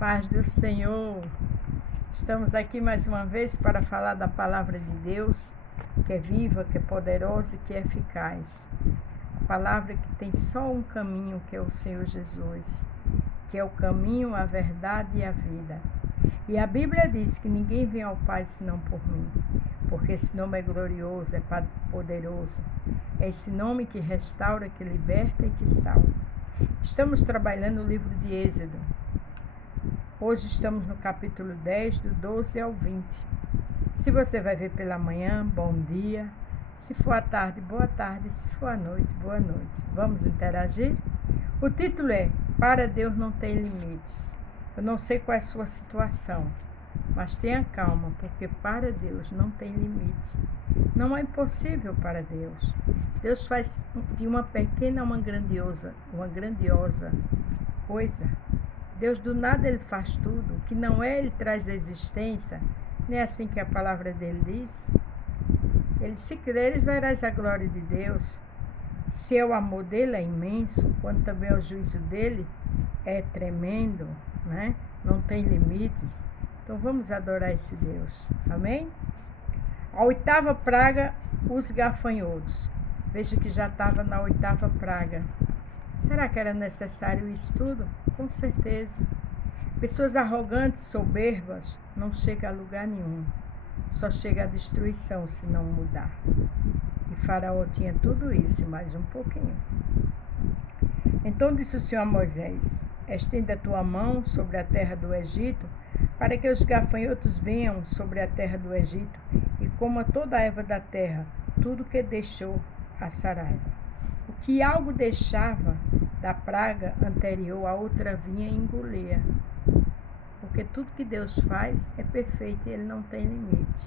Paz do Senhor. Estamos aqui mais uma vez para falar da palavra de Deus, que é viva, que é poderosa e que é eficaz. A palavra que tem só um caminho, que é o Senhor Jesus, que é o caminho, a verdade e a vida. E a Bíblia diz que ninguém vem ao Pai senão por mim, porque esse nome é glorioso, é poderoso. É esse nome que restaura, que liberta e que salva. Estamos trabalhando o livro de Êxodo. Hoje estamos no capítulo 10, do 12 ao 20. Se você vai ver pela manhã, bom dia. Se for à tarde, boa tarde. Se for à noite, boa noite. Vamos interagir? O título é Para Deus Não Tem Limites. Eu não sei qual é a sua situação, mas tenha calma, porque para Deus não tem limite. Não é impossível para Deus. Deus faz de uma pequena uma grandiosa coisa. Deus do nada ele faz tudo, o que não é ele traz a existência, não é assim que a palavra dele diz? Ele, se creres, verás a glória de Deus. Se é o amor dele é imenso, quando também o juízo dele é tremendo, né? Não tem limites. Então vamos adorar esse Deus, amém? A 8ª praga, os gafanhotos. Veja que já estava na 8ª praga. Será que era necessário isso tudo? Com certeza. Pessoas arrogantes, soberbas, não chegam a lugar nenhum. Só chega a destruição se não mudar. E Faraó tinha tudo isso e mais um pouquinho. Então disse o Senhor a Moisés: estende a tua mão sobre a terra do Egito, para que os gafanhotos venham sobre a terra do Egito e coma toda a erva da terra, tudo que deixou a saraiva. O que algo deixava da praga anterior, a outra vinha e engolia. Porque tudo que Deus faz é perfeito e ele não tem limite.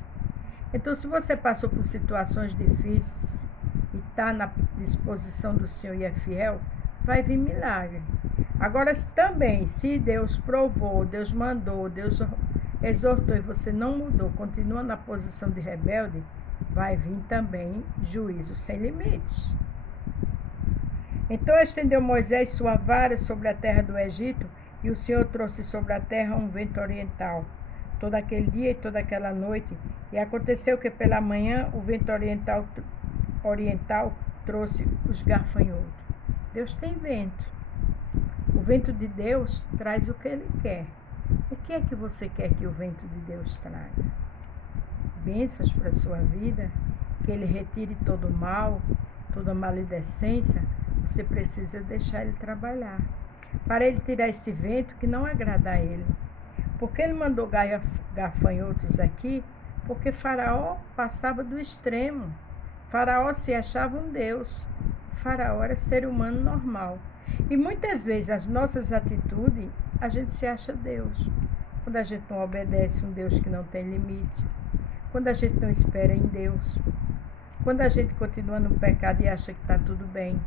Então, se você passou por situações difíceis e está na disposição do Senhor e é fiel, vai vir milagre. Agora, também, se Deus provou, Deus mandou, Deus exortou e você não mudou, continua na posição de rebelde, vai vir também juízo sem limites. Então estendeu Moisés sua vara sobre a terra do Egito, e o Senhor trouxe sobre a terra um vento oriental, todo aquele dia e toda aquela noite. E aconteceu que pela manhã o vento oriental trouxe os gafanhotos. Deus tem vento. O vento de Deus traz o que Ele quer. O que é que você quer que o vento de Deus traga? Bênçãos para a sua vida, que Ele retire todo o mal, toda a maledicência. Você precisa deixar Ele trabalhar, para Ele tirar esse vento que não agrada a Ele. Porque Ele mandou gafanhotos aqui, porque Faraó passava do extremo. Faraó se achava um Deus. Faraó era ser humano normal. E muitas vezes as nossas atitudes, a gente se acha Deus. Quando a gente não obedece um Deus que não tem limite. Quando a gente não espera em Deus. Quando a gente continua no pecado e acha que está tudo bem.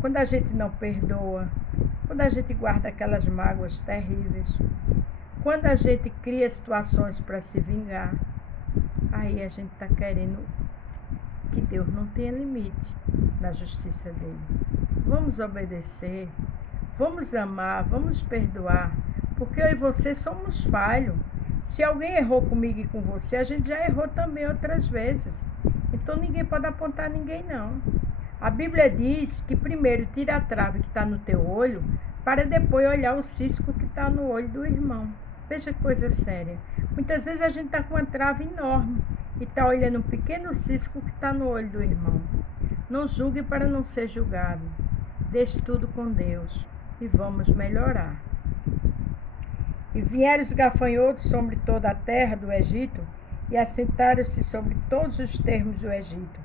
Quando a gente não perdoa, quando a gente guarda aquelas mágoas terríveis, quando a gente cria situações para se vingar, aí a gente está querendo que Deus não tenha limite na justiça dele. Vamos obedecer, vamos amar, vamos perdoar, porque eu e você somos falhos. Se alguém errou comigo e com você, a gente já errou também outras vezes. Então ninguém pode apontar ninguém, não. A Bíblia diz que primeiro tira a trave que está no teu olho, para depois olhar o cisco que está no olho do irmão. Veja que coisa séria. Muitas vezes a gente está com uma trave enorme e está olhando um pequeno cisco que está no olho do irmão. Não julgue para não ser julgado. Deixe tudo com Deus e vamos melhorar. E vieram os gafanhotos sobre toda a terra do Egito e assentaram-se sobre todos os termos do Egito.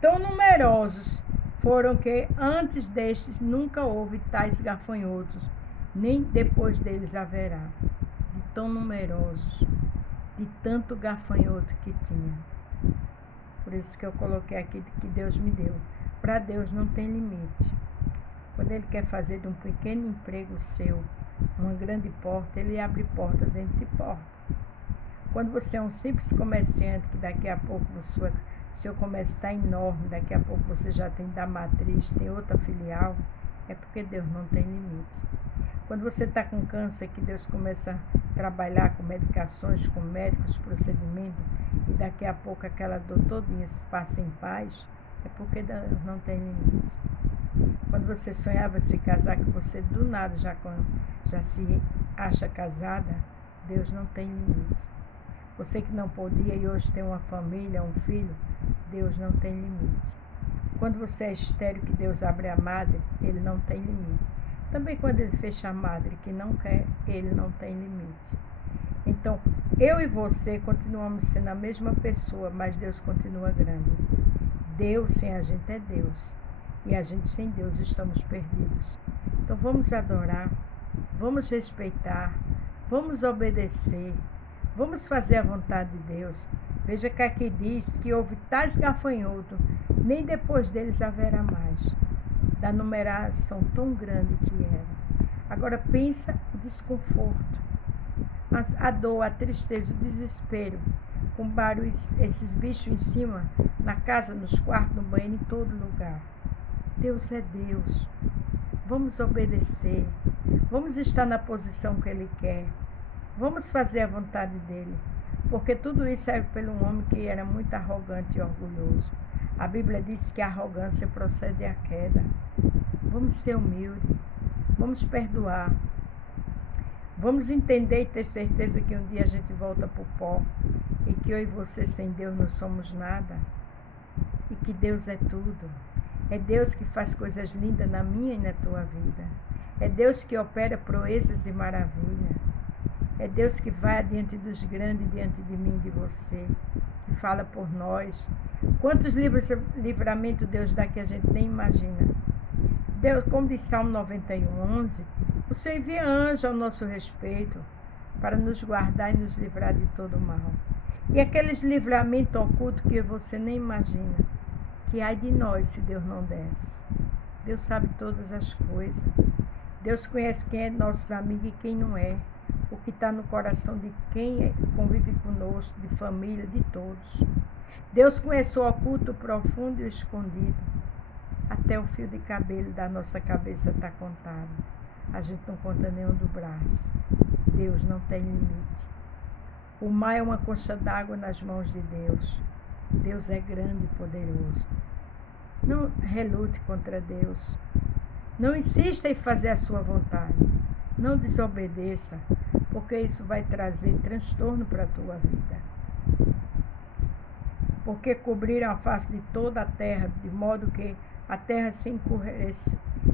Tão numerosos foram que antes destes nunca houve tais gafanhotos, nem depois deles haverá. De tão numerosos, de tanto gafanhoto que tinha. Por isso que eu coloquei aqui que Deus me deu. Para Deus não tem limite. Quando Ele quer fazer de um pequeno emprego seu uma grande porta, Ele abre porta dentro de porta. Quando você é um simples comerciante, que daqui a pouco seu comércio está enorme, daqui a pouco você já tem da matriz, tem outra filial, é porque Deus não tem limite. Quando você está com câncer, que Deus começa a trabalhar com medicações, com médicos, procedimentos, e daqui a pouco aquela dor todinha se passa em paz, é porque Deus não tem limite. Quando você sonhava se casar, que você do nada já se acha casada, Deus não tem limite. Você que não podia e hoje tem uma família, um filho, Deus não tem limite. Quando você é estéril, que Deus abre a madre, Ele não tem limite. Também quando Ele fecha a madre, que não quer, Ele não tem limite. Então, eu e você continuamos sendo a mesma pessoa, mas Deus continua grande. Deus sem a gente é Deus. E a gente sem Deus estamos perdidos. Então vamos adorar, vamos respeitar, vamos obedecer, vamos fazer a vontade de Deus. Veja que aqui diz que houve tais gafanhotos, nem depois deles haverá mais. Da numeração tão grande que era. Agora pensa o desconforto, a dor, a tristeza, o desespero, com barulho, esses bichos em cima, na casa, nos quartos, no banheiro, em todo lugar. Deus é Deus. Vamos obedecer. Vamos estar na posição que Ele quer. Vamos fazer a vontade dEle. Porque tudo isso serve pelo homem que era muito arrogante e orgulhoso. A Bíblia diz que a arrogância procede da queda. Vamos ser humildes. Vamos perdoar. Vamos entender e ter certeza que um dia a gente volta para o pó. E que eu e você sem Deus não somos nada. E que Deus é tudo. É Deus que faz coisas lindas na minha e na tua vida. É Deus que opera proezas e maravilhas. É Deus que vai adiante dos grandes, diante de mim e de você, que fala por nós. Quantos livramentos Deus dá que a gente nem imagina. Deus, como diz Salmo 91:11, o Senhor envia anjo ao nosso respeito para nos guardar e nos livrar de todo mal. E aqueles livramentos ocultos que você nem imagina. Que ai de nós se Deus não desse. Deus sabe todas as coisas. Deus conhece quem é nossos amigos e quem não é. O que está no coração de quem convive conosco, de família, de todos. Deus conhece o oculto, o profundo e o escondido. Até o fio de cabelo da nossa cabeça está contado. A gente não conta nenhum do braço. Deus não tem limite. O mar é uma concha d'água nas mãos de Deus. Deus é grande e poderoso. Não relute contra Deus. Não insista em fazer a sua vontade. Não desobedeça, porque isso vai trazer transtorno para a tua vida. Porque cobriram a face de toda a terra, de modo que a terra se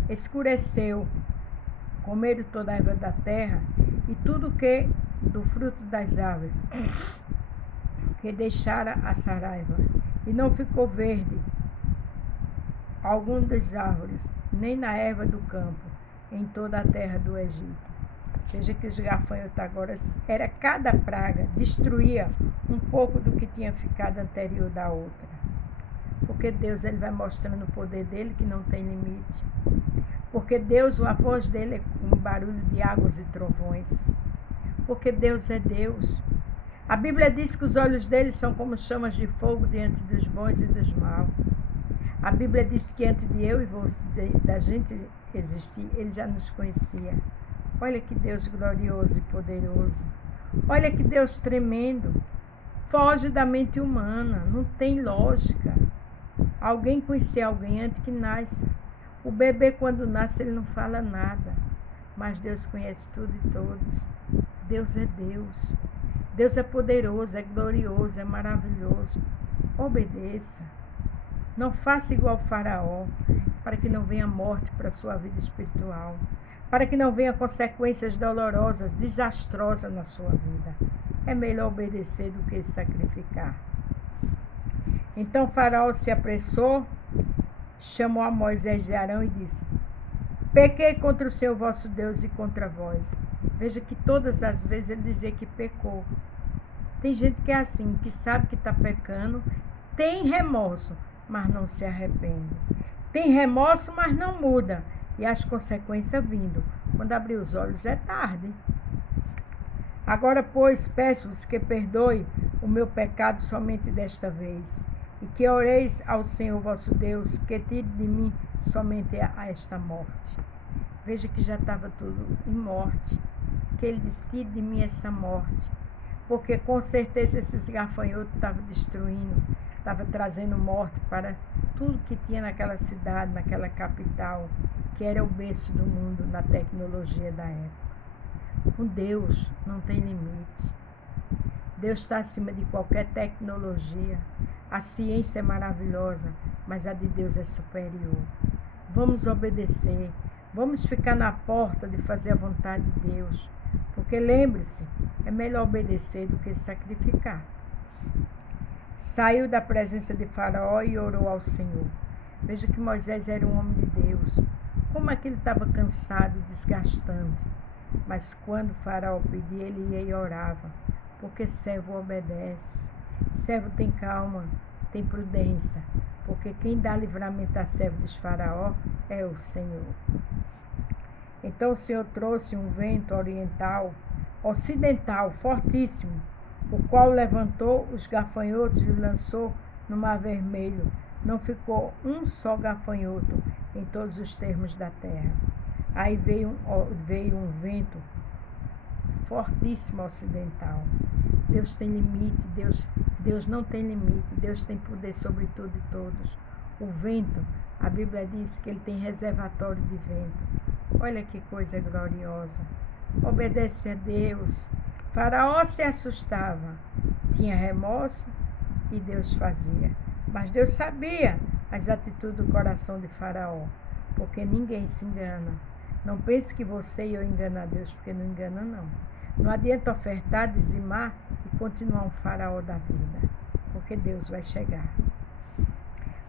escureceu. Comeram toda a erva da terra e tudo que do fruto das árvores, que deixara a saraiva, e não ficou verde algum das árvores, nem na erva do campo, em toda a terra do Egito. Veja que os gafanhotos agora, era cada praga, destruía um pouco do que tinha ficado anterior da outra. Porque Deus, Ele vai mostrando o poder dEle que não tem limite. Porque Deus, a voz dEle é com barulho de águas e trovões. Porque Deus é Deus. A Bíblia diz que os olhos dele são como chamas de fogo diante dos bons e dos maus. A Bíblia diz que antes de eu e você, da gente existir, ele já nos conhecia. Olha que Deus glorioso e poderoso. Olha que Deus tremendo. Foge da mente humana, não tem lógica. Alguém conhecer alguém antes que nasça. O bebê, quando nasce, ele não fala nada. Mas Deus conhece tudo e todos. Deus é Deus. Deus é poderoso, é glorioso, é maravilhoso. Obedeça. Não faça igual Faraó, para que não venha morte para a sua vida espiritual. Para que não venha consequências dolorosas, desastrosas na sua vida. É melhor obedecer do que sacrificar. Então Faraó se apressou, chamou a Moisés e Arão e disse: pequei contra o Senhor vosso Deus e contra vós. Veja que todas as vezes ele dizia que pecou. Tem gente que é assim, que sabe que está pecando, tem remorso, mas não se arrepende. Tem remorso, mas não muda. E as consequências vindo. Quando abrir os olhos é tarde. Agora, pois, peço-vos que perdoe o meu pecado somente desta vez, e que oreis ao Senhor vosso Deus, que tire de mim somente a esta morte. Veja que já estava tudo em morte. Que ele disse: tire de mim essa morte. Porque com certeza esses gafanhotos estavam destruindo, estavam trazendo morte para tudo que tinha naquela cidade, naquela capital, que era o berço do mundo na tecnologia da época. Com Deus não tem limite. Deus está acima de qualquer tecnologia. A ciência é maravilhosa, mas a de Deus é superior. Vamos obedecer. Vamos ficar na porta de fazer a vontade de Deus. Porque lembre-se, é melhor obedecer do que sacrificar. Saiu da presença de Faraó e orou ao Senhor. Veja que Moisés era um homem de Deus. Como é que ele estava cansado, desgastante. Mas quando Faraó pedia, ele ia e orava. Porque servo obedece. Servo tem calma, tem prudência. Porque quem dá livramento a servo de Faraó é o Senhor. Então o Senhor trouxe um vento ocidental, fortíssimo, o qual levantou os gafanhotos e lançou no Mar Vermelho. Não ficou um só gafanhoto em todos os termos da terra. Aí veio um vento fortíssimo ocidental. Deus tem limite, Deus não tem limite, Deus tem poder sobre tudo e todos. O vento, a Bíblia diz que ele tem reservatório de vento. Olha que coisa gloriosa. Obedece a Deus. Faraó se assustava, tinha remorso e Deus fazia. Mas Deus sabia as atitudes do coração de Faraó, porque ninguém se engana. Não pense que você e eu enganam a Deus, porque não engana não. Não adianta ofertar, dizimar e continuar um faraó da vida, porque Deus vai chegar.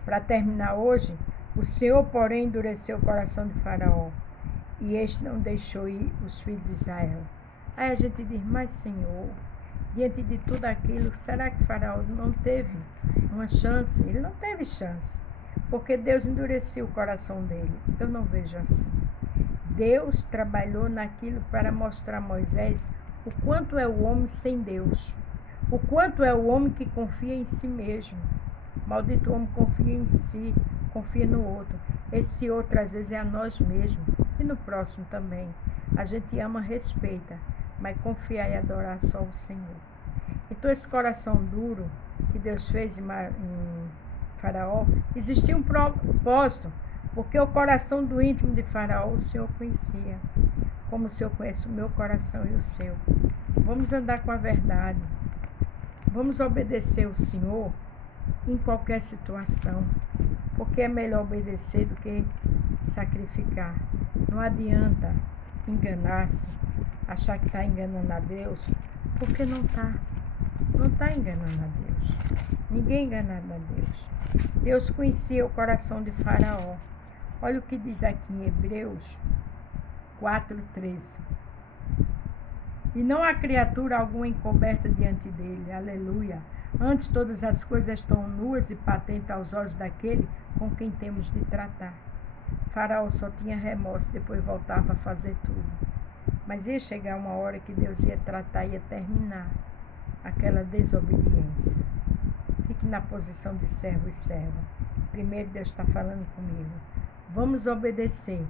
Para terminar hoje, o Senhor, porém, endureceu o coração de Faraó, e este não deixou ir os filhos de Israel. Aí a gente diz: mas Senhor, diante de tudo aquilo, será que Faraó não teve uma chance? Ele não teve chance, porque Deus endureceu o coração dele. Eu não vejo assim. Deus trabalhou naquilo para mostrar a Moisés o quanto é o homem sem Deus, o quanto é o homem que confia em si mesmo. Maldito homem confia em si, confia no outro. Esse outro às vezes é a nós mesmos e no próximo também. A gente ama, respeita, mas confiar e adorar só o Senhor. Então esse coração duro que Deus fez em Faraó, existia um propósito, porque o coração do íntimo de Faraó o Senhor conhecia, como o Senhor conhece o meu coração e o seu. Vamos andar com a verdade, vamos obedecer o Senhor em qualquer situação, porque é melhor obedecer do que sacrificar. Não adianta enganar-se, achar que está enganando a Deus, porque não está. Não está enganando a Deus. Ninguém enganado a Deus. Deus conhecia o coração de Faraó. Olha o que diz aqui em Hebreus 4:13. E não há criatura alguma encoberta diante dele. Aleluia. Antes todas as coisas estão nuas e patentes aos olhos daquele com quem temos de tratar. Faraó só tinha remorso, depois voltava a fazer tudo. Mas ia chegar uma hora que Deus ia tratar e ia terminar aquela desobediência. Fique na posição de servo e serva. Primeiro Deus está falando comigo. Vamos obedecer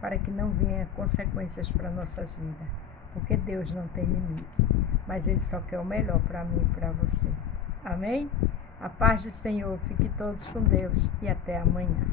para que não venham consequências para nossas vidas. Porque Deus não tem limite. Mas Ele só quer o melhor para mim e para você. Amém? A paz do Senhor. Fique todos com Deus e até amanhã.